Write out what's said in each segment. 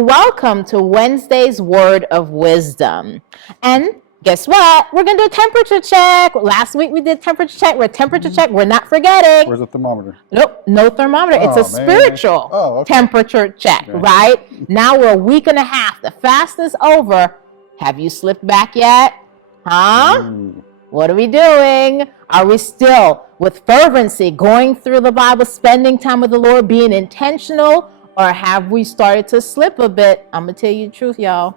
Welcome to Wednesday's Word of Wisdom. And guess what? We're going to do a temperature check. Last week we did temperature check. We're not forgetting. Where's the thermometer? Nope, no thermometer. It's a spiritual temperature check, right? Now we're a week and a half. The fast is over. Have you slipped back yet? Huh? What are we doing? Are we still with fervency going through the Bible, spending time with the Lord, being intentional? Or have we started to slip a bit? I'm going to tell you the truth, y'all.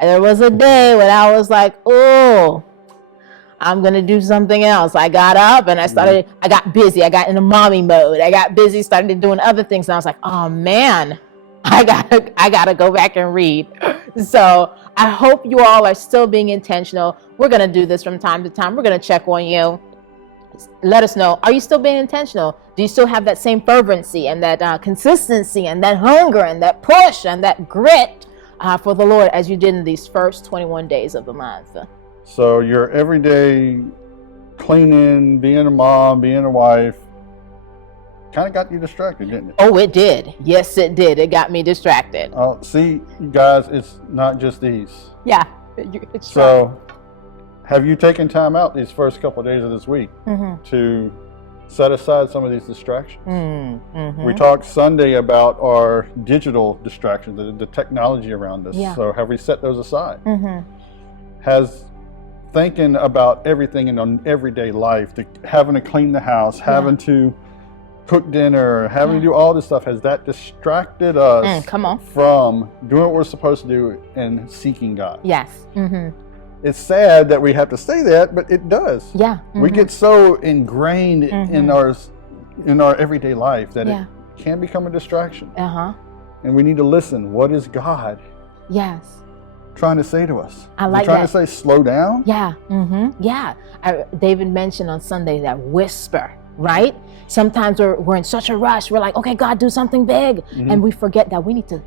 There was a day when I was like, oh, I'm going to do something else. I got up and I got busy. I got into mommy mode. I got busy, started doing other things. And I was like, oh man, I gotta go back and read. So I hope you all are still being intentional. We're going to do this from time to time. We're going to check on you. Let us know. Are you still being intentional? Do you still have that same fervency and that consistency and that hunger and that push and that grit for the Lord as you did in these first 21 days of the month? So your everyday cleaning, being a mom, being a wife, kind of got you distracted, didn't it? Oh, it did. Yes, it did. It got me distracted. See, guys, it's not just these. Yeah. So have you taken time out these first couple of days of this week to set aside some of these distractions? We talked Sunday about our digital distractions, the technology around us. Yeah. So have we set those aside? Has thinking about everything in an everyday life, having to clean the house, having to cook dinner, having to do all this stuff, has that distracted us from doing what we're supposed to do and seeking God? Yes. It's sad that we have to say that, but it does. Yeah. We get so ingrained in our everyday life that it can become a distraction. And we need to listen. What is God trying to say to us? I like trying to say, slow down? Yeah. Yeah. David mentioned on Sunday that whisper, right? Sometimes we're in such a rush. We're like, okay, God, do something big. And we forget that we need to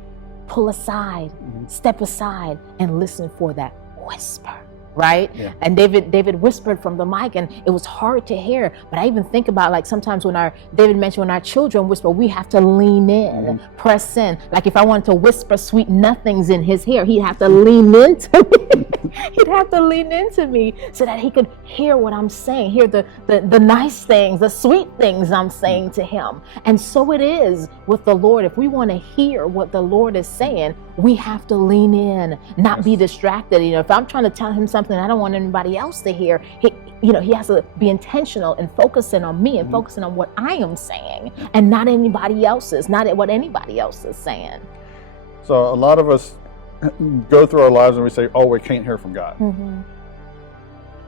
pull aside, step aside, and listen for that whisper, right? And David whispered from the mic, and it was hard to hear. But I even think about, like, sometimes when David mentioned when our children whisper, we have to lean in, press in. Like if I wanted to whisper sweet nothings in his ear, he'd have to lean into me. He'd have to lean into me so that he could hear what I'm saying, hear the nice things, the sweet things I'm saying to him. And so it is with the Lord. If we want to hear what the Lord is saying, we have to lean in, not be distracted. You know, if I'm trying to tell him something I don't want anybody else to hear, he has to be intentional and focusing on me and focusing on what I am saying and not anybody else's, not what anybody else is saying. So a lot of us go through our lives and we say, oh, we can't hear from God.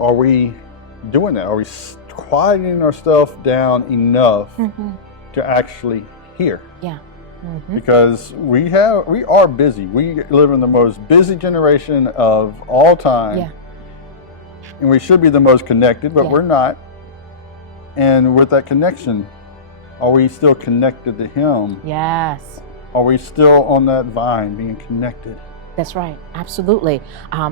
Are we doing that? Are we quieting ourselves down enough to actually hear? Yeah. Because we are busy. We live in the most busy generation of all time. And we should be the most connected, but we're not. And with that connection, are we still connected to Him? Yes. Are we still on that vine being connected? That's right. Absolutely.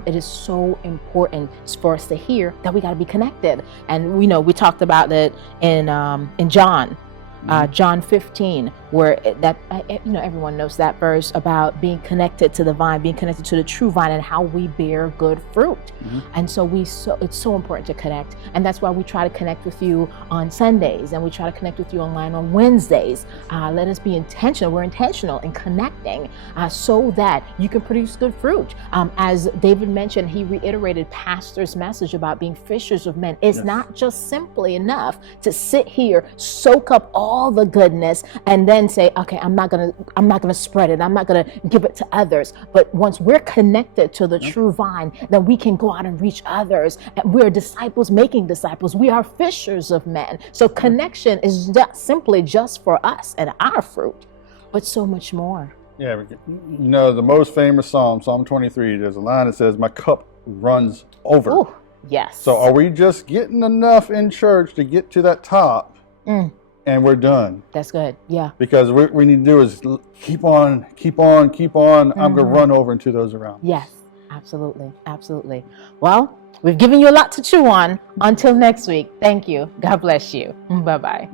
It is so important for us to hear that we got to be connected. And we talked about that in John. John 15, where everyone knows that verse about being connected to the vine, being connected to the true vine, and how we bear good fruit. And so it's so important to connect, and that's why we try to connect with you on Sundays, and we try to connect with you online on Wednesdays. Let us be intentional. We're intentional in connecting so that you can produce good fruit. As David mentioned, he reiterated Pastor's message about being fishers of men. It's not just simply enough to sit here, soak up all the goodness, and then say, okay, I'm not gonna spread it. I'm not gonna give it to others. But once we're connected to the true vine, then we can go out and reach others. And we're disciples making disciples. We are fishers of men. So connection is not simply just for us and our fruit, but so much more. Yeah, the most famous Psalm 23, there's a line that says, my cup runs over. Oh, yes. So are we just getting enough in church to get to that top? And we're done? That's good. Yeah. Because what we need to do is keep on. I'm going to run over into those around. Yes, absolutely. Absolutely. Well, we've given you a lot to chew on. Until next week, thank you. God bless you. Bye-bye.